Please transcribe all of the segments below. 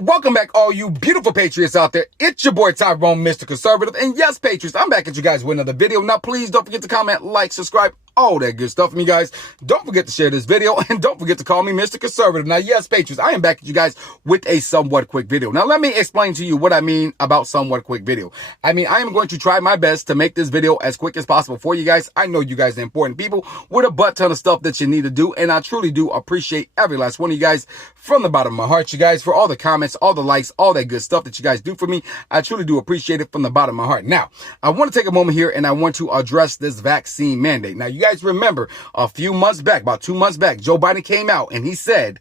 Welcome back, all you beautiful patriots out there. It's your boy Tyrone, Mr. Conservative. And yes, patriots, I'm back at you guys with another video. Now, please don't forget to comment, like, subscribe, all that good stuff from you guys. Don't forget to share this video, and don't forget to call me Mr. Conservative. Now, yes, patriots, I am back at you guys with a somewhat quick video. Now, let me explain to you what I mean about somewhat quick video. I mean, I am going to try my best to make this video as quick as possible for you guys. I know you guys are important people with a butt ton of stuff that you need to do, and I truly do appreciate every last one of you guys from the bottom of my heart, you guys, for all the comments, all the likes, all that good stuff that you guys do for me. I truly do appreciate it from the bottom of my heart. Now, I want to take a moment here and I want to address this vaccine mandate. Now, you guys remember a few months back, about 2 months back, Joe Biden came out and he said,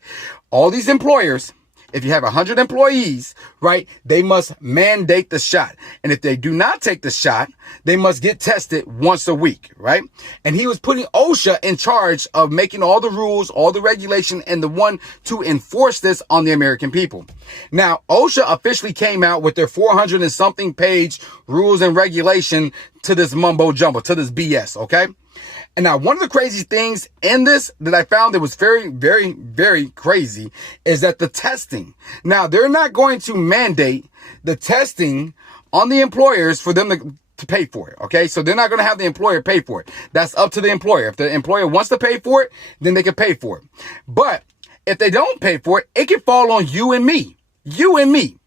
all these employers, if you have 100 employees, right, they must mandate the shot. And if they do not take the shot, they must get tested once a week, right? And he was putting OSHA in charge of making all the rules, all the regulation, and the one to enforce this on the American people. Now, OSHA officially came out with their 400 and something page rules and regulation to this mumbo jumbo, to this BS, okay? And now, one of the crazy things in this that I found that was very, very, very crazy is that the testing. Now, they're not going to mandate the testing on the employers for them to pay for it, okay? So they're not going to have the employer pay for it. That's up to the employer. If the employer wants to pay for it, then they can pay for it. But if they don't pay for it, it can fall on you and me. You and me.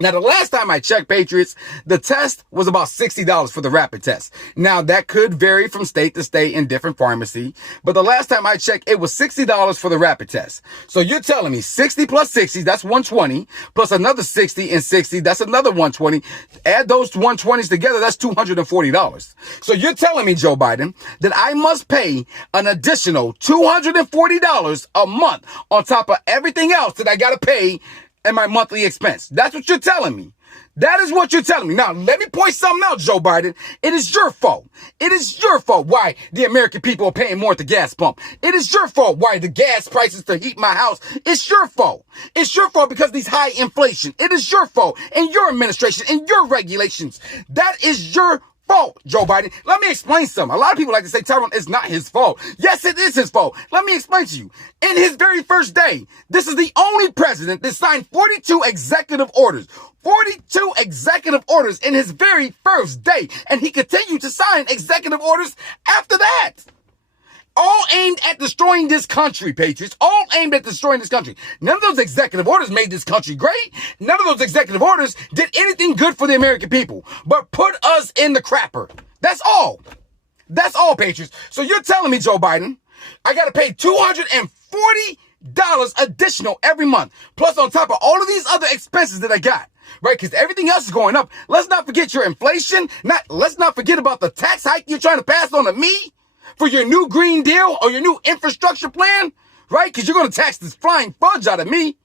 Now, the last time I checked, Patriots, the test was about $60 for the rapid test. Now, that could vary from state to state in different pharmacy, but the last time I checked, it was $60 for the rapid test. So you're telling me 60 plus 60, that's 120, plus another 60 and 60, that's another 120. Add those 120s together, that's $240. So you're telling me, Joe Biden, that I must pay an additional $240 a month on top of everything else that I got to pay and my monthly expense. That's what you're telling me. That is what you're telling me. Now, let me point something out, Joe Biden. It is your fault. It is your fault why the American people are paying more at the gas pump. It is your fault why the gas prices to heat my house. It's your fault. It's your fault because of these high inflation. It is your fault and your administration and your regulations. That is your fault, Joe Biden. Let me explain something. A lot of people like to say, Tyrone, it's not his fault. Yes, it is his fault. Let me explain to you. In his very first day, this is the only president that signed 42 executive orders. 42 executive orders in his very first day. And he continued to sign executive orders after that. All aimed at destroying this country, Patriots. All aimed at destroying this country. None of those executive orders made this country great. None of those executive orders did anything good for the American people, but put us in the crapper. That's all. That's all, Patriots. So you're telling me, Joe Biden, I got to pay $240 additional every month, plus on top of all of these other expenses that I got. Right, because everything else is going up. Let's not forget your inflation. Let's not forget about the tax hike you're trying to pass on to me for your new Green Deal or your new infrastructure plan, right? Because you're going to tax this flying fudge out of me.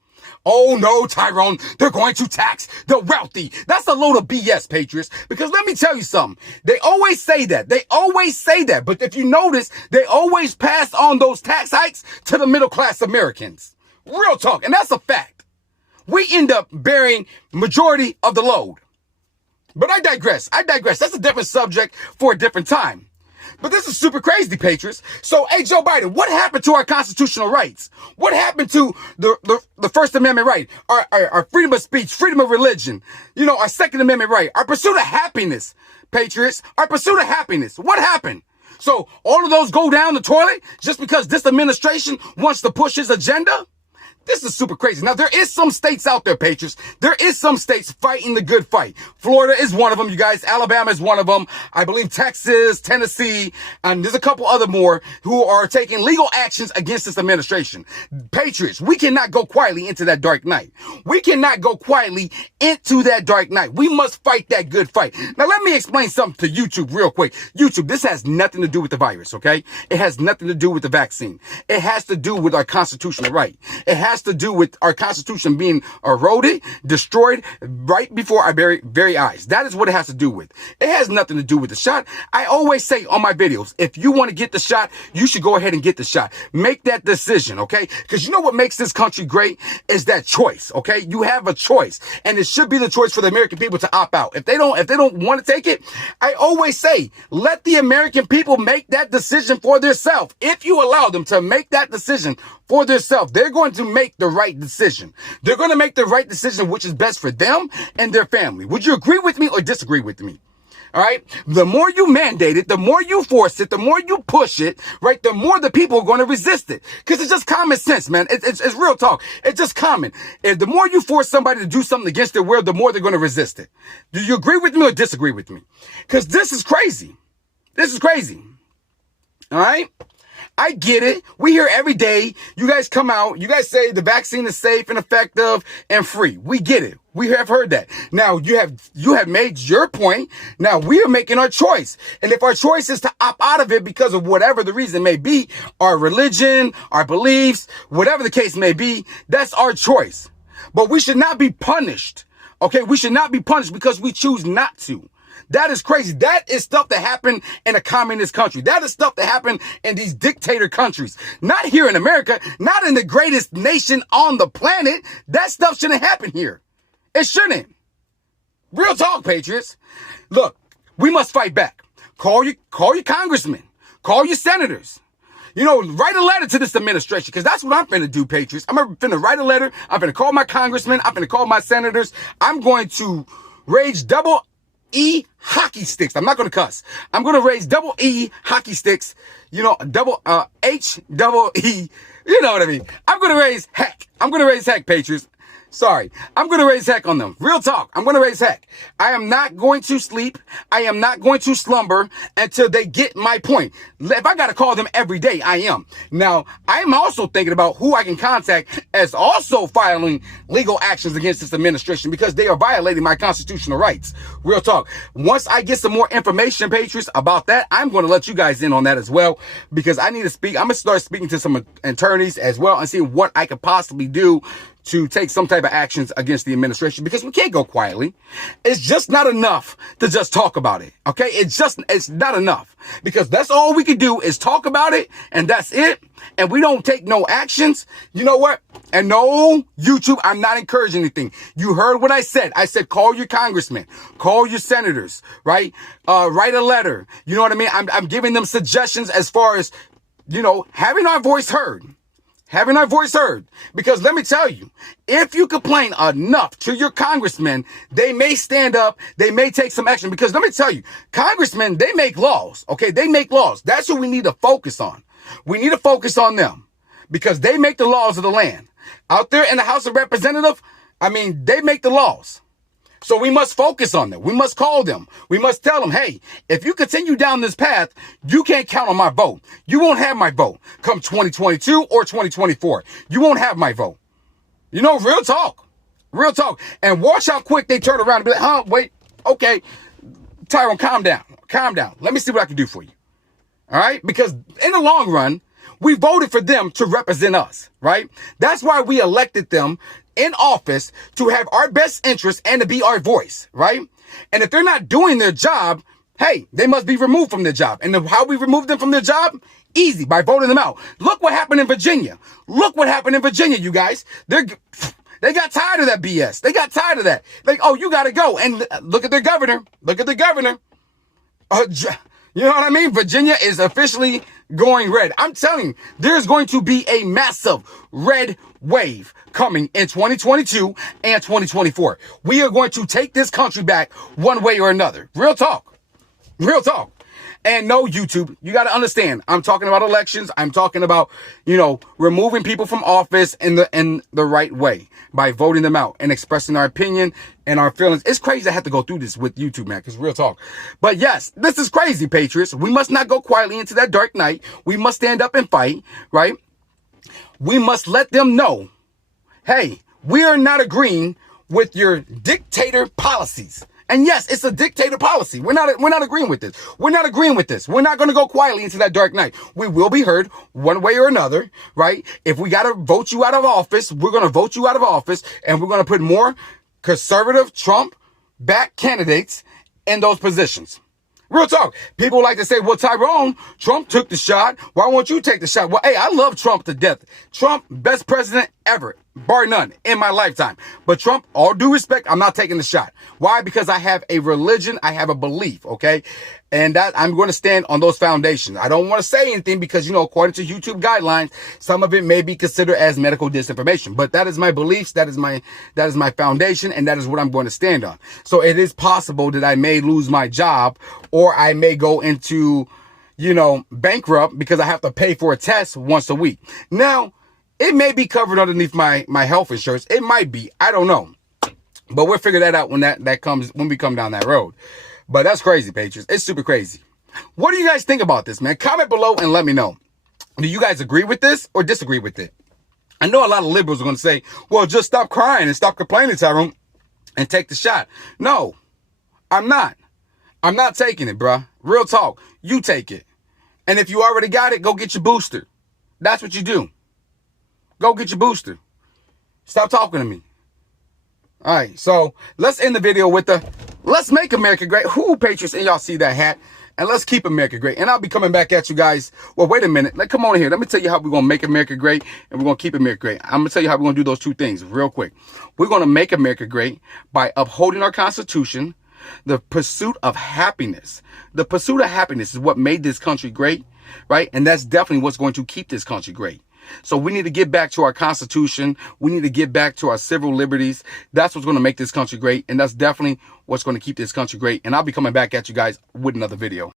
Oh, no, Tyrone, they're going to tax the wealthy. That's a load of BS, Patriots, because let me tell you something. They always say that. They always say that. But if you notice, they always pass on those tax hikes to the middle-class Americans. Real talk, and that's a fact. We end up bearing majority of the load. But I digress. That's a different subject for a different time. But this is super crazy, Patriots. So, hey, Joe Biden, what happened to our constitutional rights? What happened to the First Amendment right? Our freedom of speech, freedom of religion, you know, our Second Amendment right, our pursuit of happiness, Patriots, our pursuit of happiness. What happened? So all of those go down the toilet just because this administration wants to push his agenda? This is super crazy. Now, there is some states out there, Patriots. There is some states fighting the good fight. Florida is one of them, you guys. Alabama is one of them. I believe Texas, Tennessee, and there's a couple other more who are taking legal actions against this administration. Patriots, we cannot go quietly into that dark night. We cannot go quietly into that dark night. We must fight that good fight. Now, let me explain something to YouTube real quick. YouTube, this has nothing to do with the virus, okay? It has nothing to do with the vaccine. It has to do with our constitutional right. It has to do with our Constitution being eroded, destroyed right before our very eyes. That is what it has to do with. It has nothing to do with the shot. I always say on my videos, if you want to get the shot, you should go ahead and get the shot. Make that decision, okay? Because you know what makes this country great is that choice, okay? You have a choice, and it should be the choice for the American people to opt out. If they don't want to take it, I always say, let the American people make that decision for themselves. If you allow them to make that decision for themselves, they're going to make make the right decision. They're going to make the right decision, which is best for them and their family. Would you agree with me or disagree with me? All right. The more you mandate it, the more you force it, the more you push it, right? The more the people are going to resist it. Because it's just common sense, man. It's real talk. It's just common. If the more you force somebody to do something against their will, the more they're going to resist it. Do you agree with me or disagree with me? Because this is crazy. This is crazy. All right. I get it. We hear every day. You guys come out. You guys say the vaccine is safe and effective and free. We get it. We have heard that. Now you have made your point. Now we are making our choice. And if our choice is to opt out of it because of whatever the reason may be, our religion, our beliefs, whatever the case may be, that's our choice. But we should not be punished. Okay. We should not be punished because we choose not to. That is crazy. That is stuff that happened in a communist country. That is stuff that happened in these dictator countries. Not here in America, not in the greatest nation on the planet. That stuff shouldn't happen here. It shouldn't. Real talk, patriots. Look, we must fight back. Call your congressmen. Call your senators. You know, write a letter to this administration, because that's what I'm finna do, patriots. I'm finna write a letter. I'm finna call my congressmen. I'm finna call my senators. I'm going to rage double E hockey sticks. I'm not going to cuss. I'm going to raise double E hockey sticks. You know, double H double E. You know what I mean? I'm going to raise heck. I'm going to raise heck, patriots. Sorry. I'm going to raise heck on them. Real talk. I'm going to raise heck. I am not going to sleep. I am not going to slumber until they get my point. If I got to call them every day, I am. Now, I'm also thinking about who I can contact as also filing legal actions against this administration because they are violating my constitutional rights. Real talk. Once I get some more information, patriots, about that, I'm going to let you guys in on that as well because I need to speak. I'm going to start speaking to some attorneys as well and see what I could possibly do to take some type of actions against the administration because we can't go quietly. It's just not enough to just talk about it. Okay. It's not enough because that's all we can do is talk about it and that's it. And we don't take no actions. You know what? And no, YouTube, I'm not encouraging anything. You heard what I said. I said, call your congressmen, call your senators, right? Write a letter. You know what I mean? I'm giving them suggestions as far as, you know, having our voice heard. Having our voice heard. Because let me tell you, if you complain enough to your congressmen, they may stand up, they may take some action. Because let me tell you, congressmen, they make laws. Okay, they make laws. That's what we need to focus on. We need to focus on them. Because they make the laws of the land. Out there in the House of Representatives, I mean, they make the laws. So we must focus on them. We must call them. We must tell them, hey, if you continue down this path, you can't count on my vote. You won't have my vote come 2022 or 2024. You won't have my vote. You know, real talk. Real talk. And watch how quick they turn around and be like, huh, wait, okay. Tyrone, calm down. Calm down. Let me see what I can do for you. All right? Because in the long run, we voted for them to represent us, right? That's why we elected them in office to have our best interests and to be our voice, right? And if they're not doing their job, hey, they must be removed from their job. And how we remove them from their job? Easy, by voting them out. Look what happened in Virginia. Look what happened in Virginia, you guys. They got tired of that BS. They got tired of that. Like, oh, you got to go. And look at their governor. Look at the governor. You know what I mean? Virginia is officially going red. I'm telling you, there's going to be a massive red wave coming in 2022 and 2024. We are going to take this country back one way or another. Real talk. Real talk. And no, YouTube, you got to understand, I'm talking about elections. I'm talking about, you know, removing people from office in the right way by voting them out and expressing our opinion and our feelings. It's crazy I have to go through this with YouTube, man, because real talk. But yes, this is crazy, patriots. We must not go quietly into that dark night. We must stand up and fight, right? We must let them know, hey, we are not agreeing with your dictator policies. And yes, it's a dictator policy. We're not agreeing with this. We're not agreeing with this. We're not going to go quietly into that dark night. We will be heard one way or another, right? If we got to vote you out of office, we're going to vote you out of office and we're going to put more conservative Trump-backed candidates in those positions. Real talk. People like to say, well, Tyrone, Trump took the shot. Why won't you take the shot? Well, hey, I love Trump to death. Trump, best president ever. bar none, in my lifetime. But Trump, all due respect, I'm not taking the shot. Why? Because I have a religion, I have a belief, okay? And that I'm going to stand on those foundations. I don't want to say anything because, according to YouTube guidelines, some of it may be considered as medical disinformation. But that is my beliefs, that is my foundation, and that is what I'm going to stand on. So it is possible that I may lose my job, or I may go into, bankrupt because I have to pay for a test once a week. Now, it may be covered underneath my health insurance. It might be. I don't know. But we'll figure that out when we come down that road. But that's crazy, Patriots. It's super crazy. What do you guys think about this, man? Comment below and let me know. Do you guys agree with this or disagree with it? I know a lot of liberals are going to say, well, just stop crying and stop complaining, Tyrone, and take the shot. No, I'm not. I'm not taking it, bruh. Real talk. You take it. And if you already got it, go get your booster. That's what you do. Go get your booster. Stop talking to me. All right, so let's end the video with let's make America great. Who, Patriots, and y'all see that hat? And let's keep America great. And I'll be coming back at you guys. Well, wait a minute. Come on here. Let me tell you how we're going to make America great and we're going to keep America great. I'm going to tell you how we're going to do those two things real quick. We're going to make America great by upholding our Constitution, the pursuit of happiness. The pursuit of happiness is what made this country great, right? And that's definitely what's going to keep this country great. So we need to get back to our Constitution. We need to get back to our civil liberties. That's what's going to make this country great. And that's definitely what's going to keep this country great. And I'll be coming back at you guys with another video.